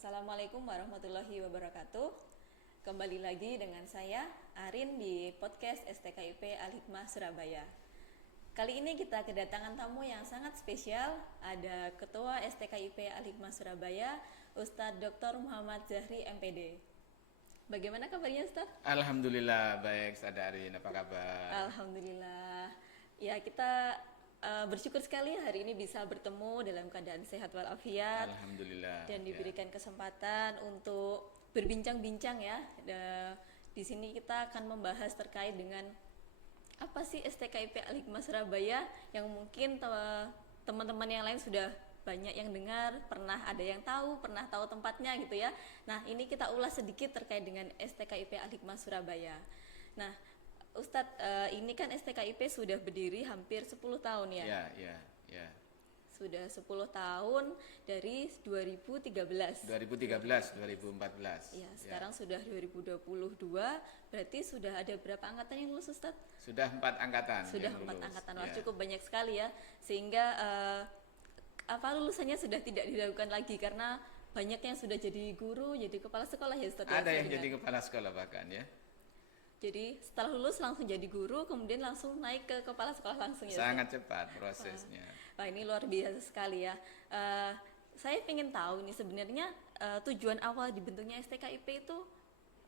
Assalamualaikum warahmatullahi wabarakatuh. Kembali lagi dengan saya Arin di podcast STKIP Al-Hikmah Surabaya. Kali ini kita kedatangan tamu yang sangat spesial. Ada Ketua STKIP Al-Hikmah Surabaya, Ustadz Dr. Muhammad Zahri MPD. Bagaimana kabarnya Ustadz? Alhamdulillah baik, Ustaz Arin, apa kabar? Alhamdulillah. Ya, kita bersyukur sekali hari ini bisa bertemu dalam keadaan sehat walafiat Alhamdulillah dan ya. diberikan kesempatan untuk berbincang-bincang ya. Di sini kita akan membahas terkait dengan apa sih STKIP Al-Hikmah Surabaya yang mungkin teman-teman yang lain sudah banyak yang dengar, pernah ada yang tahu, pernah tahu tempatnya gitu ya. Nah, ini kita ulas sedikit terkait dengan STKIP Al-Hikmah Surabaya. Nah, Ustadz, ini kan STKIP sudah berdiri hampir 10 tahun ya? Ya. Sudah 10 tahun dari 2013. 2013, 2014. Ya, sekarang sudah 2022, berarti sudah ada berapa angkatan yang lulus Ustadz? Sudah 4 angkatan. Sudah yang 4 lulus. angkatan, wah Ya. cukup banyak sekali ya. Sehingga lulusannya sudah tidak dilakukan lagi karena banyak yang sudah jadi guru, jadi kepala sekolah ya Ustadz. Ada yang jadi kepala sekolah bahkan ya. Jadi setelah lulus langsung jadi guru, kemudian langsung naik ke kepala sekolah langsung ya. Sangat cepat prosesnya. Wah, ini luar biasa sekali ya. Saya ingin tahu nih sebenarnya tujuan awal dibentuknya STKIP itu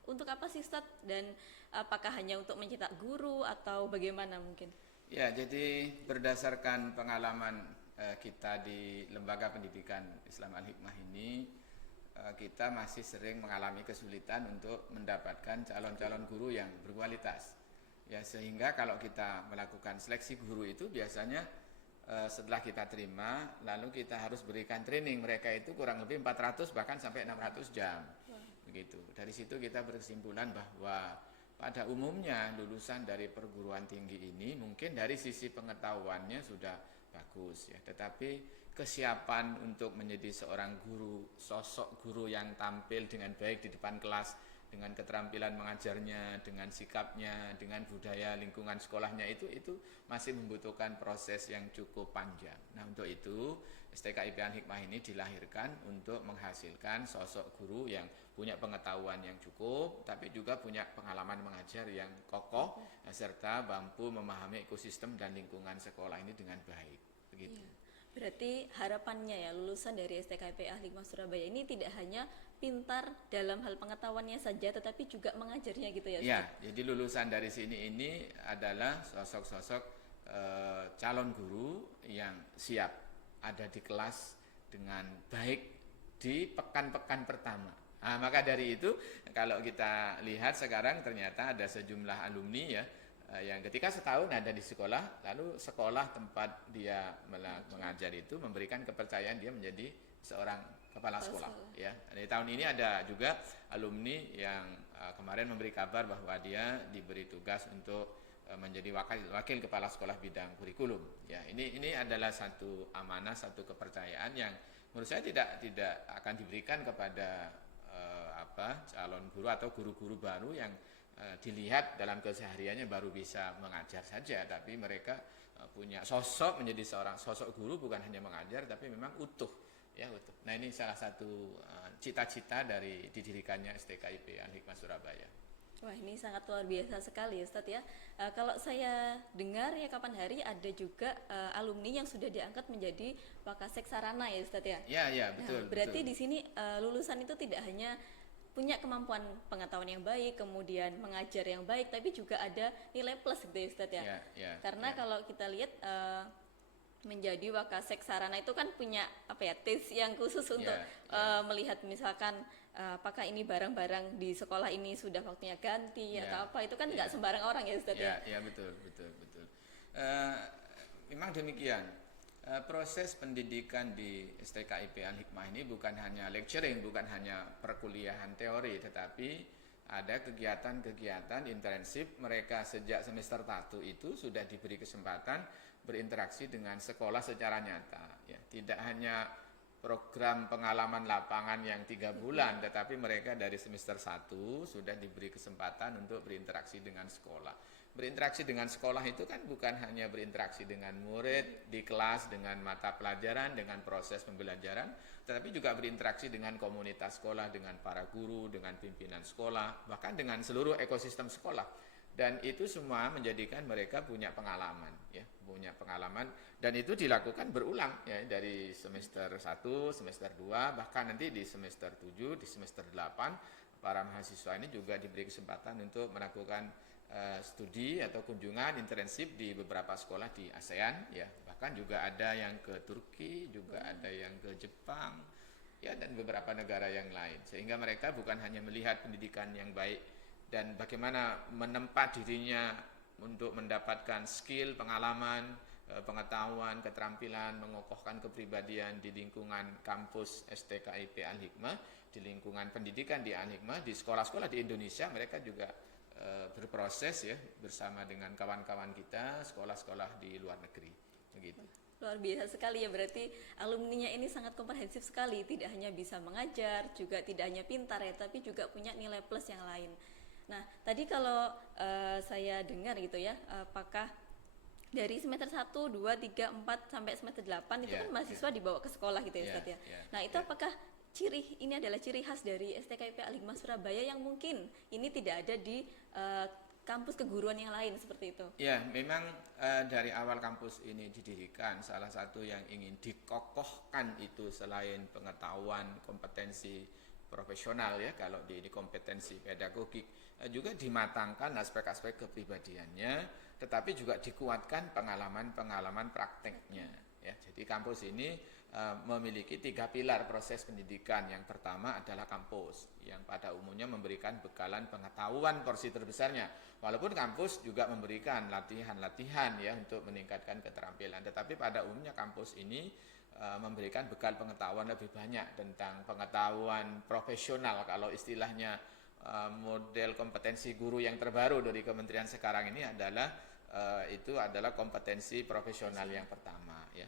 untuk apa sih Ustadz? Dan apakah hanya untuk mencetak guru atau bagaimana mungkin? Ya, jadi berdasarkan pengalaman kita di Lembaga Pendidikan Islam Al-Hikmah ini, kita masih sering mengalami kesulitan untuk mendapatkan calon-calon guru yang berkualitas. Ya, sehingga kalau kita melakukan seleksi guru itu biasanya setelah kita terima, lalu kita harus berikan training. Mereka itu kurang lebih 400 bahkan sampai 600 jam. Begitu. Dari situ kita berkesimpulan bahwa pada umumnya lulusan dari perguruan tinggi ini mungkin dari sisi pengetahuannya sudah bagus ya, tetapi kesiapan untuk menjadi seorang guru, sosok guru yang tampil dengan baik di depan kelas, dengan keterampilan mengajarnya, dengan sikapnya, dengan budaya lingkungan sekolahnya itu masih membutuhkan proses yang cukup panjang. Nah, untuk itu STKIP Al-Hikmah ini dilahirkan untuk menghasilkan sosok guru yang punya pengetahuan yang cukup, tapi juga punya pengalaman mengajar yang kokoh, serta mampu memahami ekosistem dan lingkungan sekolah ini dengan baik. Begitu. Iya. Berarti harapannya ya lulusan dari STKIP Al-Hikmah Surabaya ini tidak hanya pintar dalam hal pengetahuannya saja, tetapi juga mengajarnya gitu ya Ustaz? Ya, jadi lulusan dari sini ini adalah sosok-sosok calon guru yang siap ada di kelas dengan baik di pekan-pekan pertama. Nah, maka dari itu kalau kita lihat sekarang ternyata ada sejumlah alumni ya yang ketika setahun ada di sekolah, lalu sekolah tempat dia mengajar itu memberikan kepercayaan dia menjadi seorang kepala sekolah. Ya, di tahun ini ada juga alumni yang kemarin memberi kabar bahwa dia diberi tugas untuk menjadi wakil kepala sekolah bidang kurikulum. Ya, ini adalah satu amanah, satu kepercayaan yang menurut saya tidak akan diberikan kepada calon guru atau guru-guru baru yang dilihat dalam kesehariannya baru bisa mengajar saja, tapi mereka punya sosok menjadi seorang sosok guru bukan hanya mengajar tapi memang utuh ya, utuh. Nah, ini salah satu cita-cita dari didirikannya STKIP Al-Hikmah Surabaya. Wah, ini sangat luar biasa sekali Ustadz ya. Kalau saya dengar ya kapan hari ada juga alumni yang sudah diangkat menjadi Wakasek Sarana ya Ustadz ya. Ya, betul. Nah, berarti betul. di sini lulusan itu tidak hanya punya kemampuan pengetahuan yang baik, kemudian mengajar yang baik, tapi juga ada nilai plus gitu ya Ustadz ya. Karena kalau kita lihat menjadi Wakasek Sarana itu kan punya tes yang khusus untuk melihat misalkan apakah ini barang-barang di sekolah ini sudah waktunya ganti atau apa, itu kan nggak sembarang orang ya Ustadz ya. Ya, betul. Memang demikian. Proses pendidikan di STKIP Al-Hikmah ini bukan hanya lecturing, bukan hanya perkuliahan teori, tetapi ada kegiatan-kegiatan intensif. Mereka sejak semester 1 itu sudah diberi kesempatan berinteraksi dengan sekolah secara nyata. Ya, tidak hanya program pengalaman lapangan yang 3 bulan, tetapi mereka dari semester 1 sudah diberi kesempatan untuk berinteraksi dengan sekolah. Berinteraksi dengan sekolah itu kan bukan hanya berinteraksi dengan murid di kelas, dengan mata pelajaran, dengan proses pembelajaran, tetapi juga berinteraksi dengan komunitas sekolah, dengan para guru, dengan pimpinan sekolah, bahkan dengan seluruh ekosistem sekolah. Dan itu semua menjadikan mereka punya pengalaman, ya, punya pengalaman, dan itu dilakukan berulang, ya, dari semester 1, semester 2, bahkan nanti di semester 7, di semester 8, para mahasiswa ini juga diberi kesempatan untuk melakukan studi atau kunjungan internship di beberapa sekolah di ASEAN, ya, bahkan juga ada yang ke Turki, juga ada yang ke Jepang, ya, dan beberapa negara yang lain, sehingga mereka bukan hanya melihat pendidikan yang baik dan bagaimana menempat dirinya untuk mendapatkan skill, pengalaman, pengetahuan, keterampilan, mengokohkan kepribadian di lingkungan kampus STKIP Al-Hikmah, di lingkungan pendidikan di Al-Hikmah, di sekolah-sekolah di Indonesia. Mereka juga berproses, ya, bersama dengan kawan-kawan kita, sekolah-sekolah di luar negeri, begitu. Luar biasa sekali ya, berarti alumninya ini sangat komprehensif sekali, tidak hanya bisa mengajar, juga tidak hanya pintar ya, tapi juga punya nilai plus yang lain. Nah, tadi kalau saya dengar gitu ya, apakah dari semester 1, 2, 3, 4 sampai semester 8 itu kan mahasiswa dibawa ke sekolah gitu ya, Ustaz ya. Nah, itu apakah ini adalah ciri khas dari STKIP Al-Hikmah Surabaya yang mungkin ini tidak ada di kampus keguruan yang lain seperti itu? Ya, memang dari awal kampus ini didirikan, salah satu yang ingin dikokohkan itu selain pengetahuan, kompetensi profesional, ya, kalau di kompetensi pedagogik, juga dimatangkan aspek-aspek kepribadiannya, tetapi juga dikuatkan pengalaman-pengalaman prakteknya, ya. Jadi kampus ini memiliki 3 pilar proses pendidikan. Yang pertama adalah kampus, yang pada umumnya memberikan bekalan pengetahuan porsi terbesarnya. Walaupun kampus juga memberikan latihan-latihan, ya, untuk meningkatkan keterampilan, tetapi pada umumnya kampus ini memberikan bekal pengetahuan lebih banyak tentang pengetahuan profesional. Kalau istilahnya model kompetensi guru yang terbaru dari kementerian sekarang ini adalah itu adalah kompetensi profesional yang pertama, ya.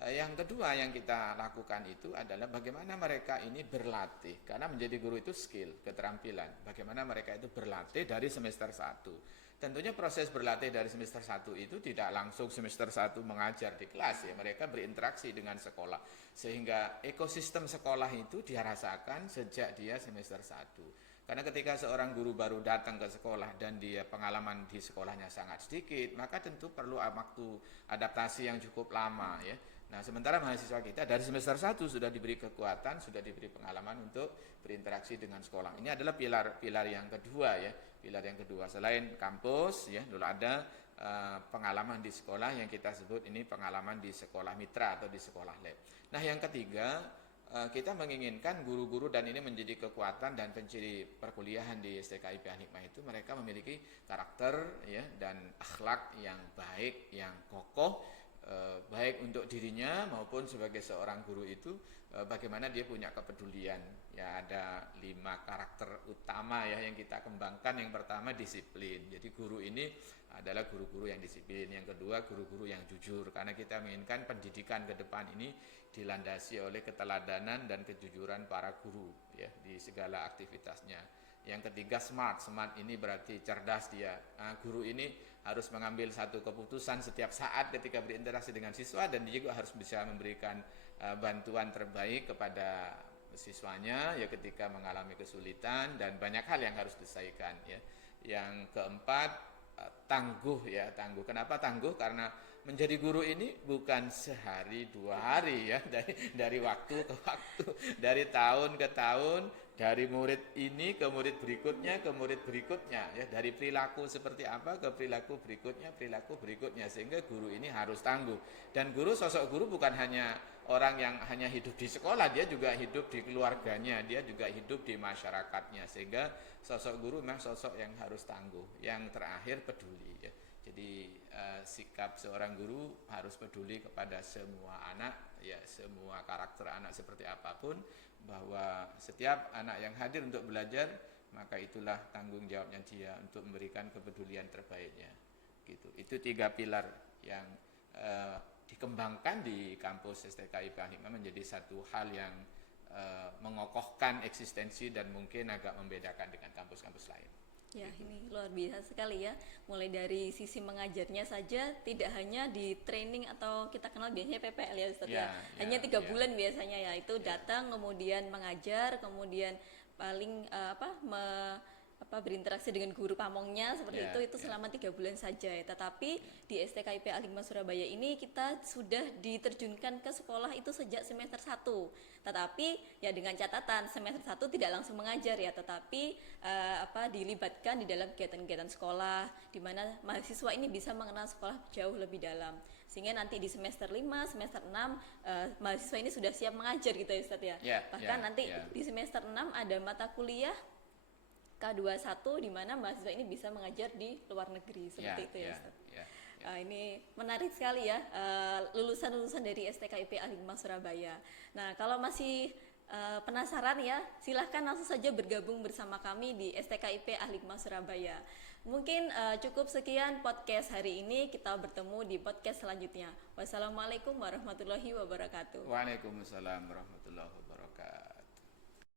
Yang kedua yang kita lakukan itu adalah bagaimana mereka ini berlatih, karena menjadi guru itu skill, keterampilan. Bagaimana mereka itu berlatih dari semester 1. Tentunya proses berlatih dari semester 1 itu tidak langsung semester 1 mengajar di kelas, ya. Mereka berinteraksi dengan sekolah, sehingga ekosistem sekolah itu dia rasakan sejak dia semester 1. Karena ketika seorang guru baru datang ke sekolah dan dia pengalaman di sekolahnya sangat sedikit, maka tentu perlu waktu adaptasi yang cukup lama, ya. Nah, sementara mahasiswa kita dari semester 1 sudah diberi kekuatan, sudah diberi pengalaman untuk berinteraksi dengan sekolah. Ini adalah pilar yang kedua, ya. Pilar yang kedua, selain kampus, ya, dulu ada pengalaman di sekolah yang kita sebut ini pengalaman di sekolah mitra atau di sekolah lab. Nah, yang ketiga, kita menginginkan guru-guru, dan ini menjadi kekuatan dan penciri perkuliahan di STKIP Al-Hikmah itu, mereka memiliki karakter, ya, dan akhlak yang baik, yang kokoh, baik untuk dirinya maupun sebagai seorang guru itu, bagaimana dia punya kepedulian, ya. Ada 5 karakter utama, ya, yang kita kembangkan. Yang pertama disiplin, jadi guru ini adalah guru-guru yang disiplin. Yang kedua guru-guru yang jujur, karena kita menginginkan pendidikan ke depan ini dilandasi oleh keteladanan dan kejujuran para guru, ya, di segala aktivitasnya. Yang ketiga smart ini berarti cerdas dia. Guru ini harus mengambil satu keputusan setiap saat ketika berinteraksi dengan siswa, dan dia juga harus bisa memberikan bantuan terbaik kepada siswanya, ya, ketika mengalami kesulitan, dan banyak hal yang harus diselesaikan, ya. Yang keempat tangguh, ya, tangguh. Kenapa tangguh? Karena menjadi guru ini bukan sehari 2 hari, ya, dari waktu ke waktu, dari tahun ke tahun, dari murid ini ke murid berikutnya, ke murid berikutnya, ya, dari perilaku seperti apa ke perilaku berikutnya, sehingga guru ini harus tangguh. Dan sosok guru bukan hanya orang yang hanya hidup di sekolah, dia juga hidup di keluarganya, dia juga hidup di masyarakatnya, sehingga sosok guru memang sosok yang harus tangguh. Yang terakhir peduli, ya. Jadi sikap seorang guru harus peduli kepada semua anak, ya, semua karakter anak seperti apapun, bahwa setiap anak yang hadir untuk belajar, maka itulah tanggung jawabnya dia untuk memberikan kepedulian terbaiknya, gitu. Itu 3 pilar yang dikembangkan di kampus STKIP Al-Hikmah menjadi satu hal yang mengokohkan eksistensi dan mungkin agak membedakan dengan kampus-kampus lain. Ya, ini luar biasa sekali ya. Mulai dari sisi mengajarnya saja, tidak hanya di training atau kita kenal biasanya PPL ya Ustadz ya. Hanya 3 bulan biasanya ya. Itu datang, kemudian mengajar, kemudian paling berinteraksi dengan guru pamongnya seperti itu selama 3 bulan saja ya. Tetapi di STKIP Al-Hikmah Surabaya ini kita sudah diterjunkan ke sekolah itu sejak semester 1. Tetapi ya dengan catatan semester 1 tidak langsung mengajar ya, tetapi dilibatkan di dalam kegiatan-kegiatan sekolah di mana mahasiswa ini bisa mengenal sekolah jauh lebih dalam. Sehingga nanti di semester 5, semester 6 mahasiswa ini sudah siap mengajar gitu ya Ustadz ya. Bahkan nanti di semester 6 ada mata kuliah K21 di mana mahasiswa ini bisa mengajar di luar negeri seperti itu ya Ustaz. Ini menarik sekali ya, lulusan-lulusan dari STKIP Al-Hikmah Surabaya. Nah, kalau masih penasaran ya, silahkan langsung saja bergabung bersama kami di STKIP Al-Hikmah Surabaya. Mungkin cukup sekian podcast hari ini, kita bertemu di podcast selanjutnya. Wassalamualaikum warahmatullahi wabarakatuh. Waalaikumsalam warahmatullahi wabarakatuh.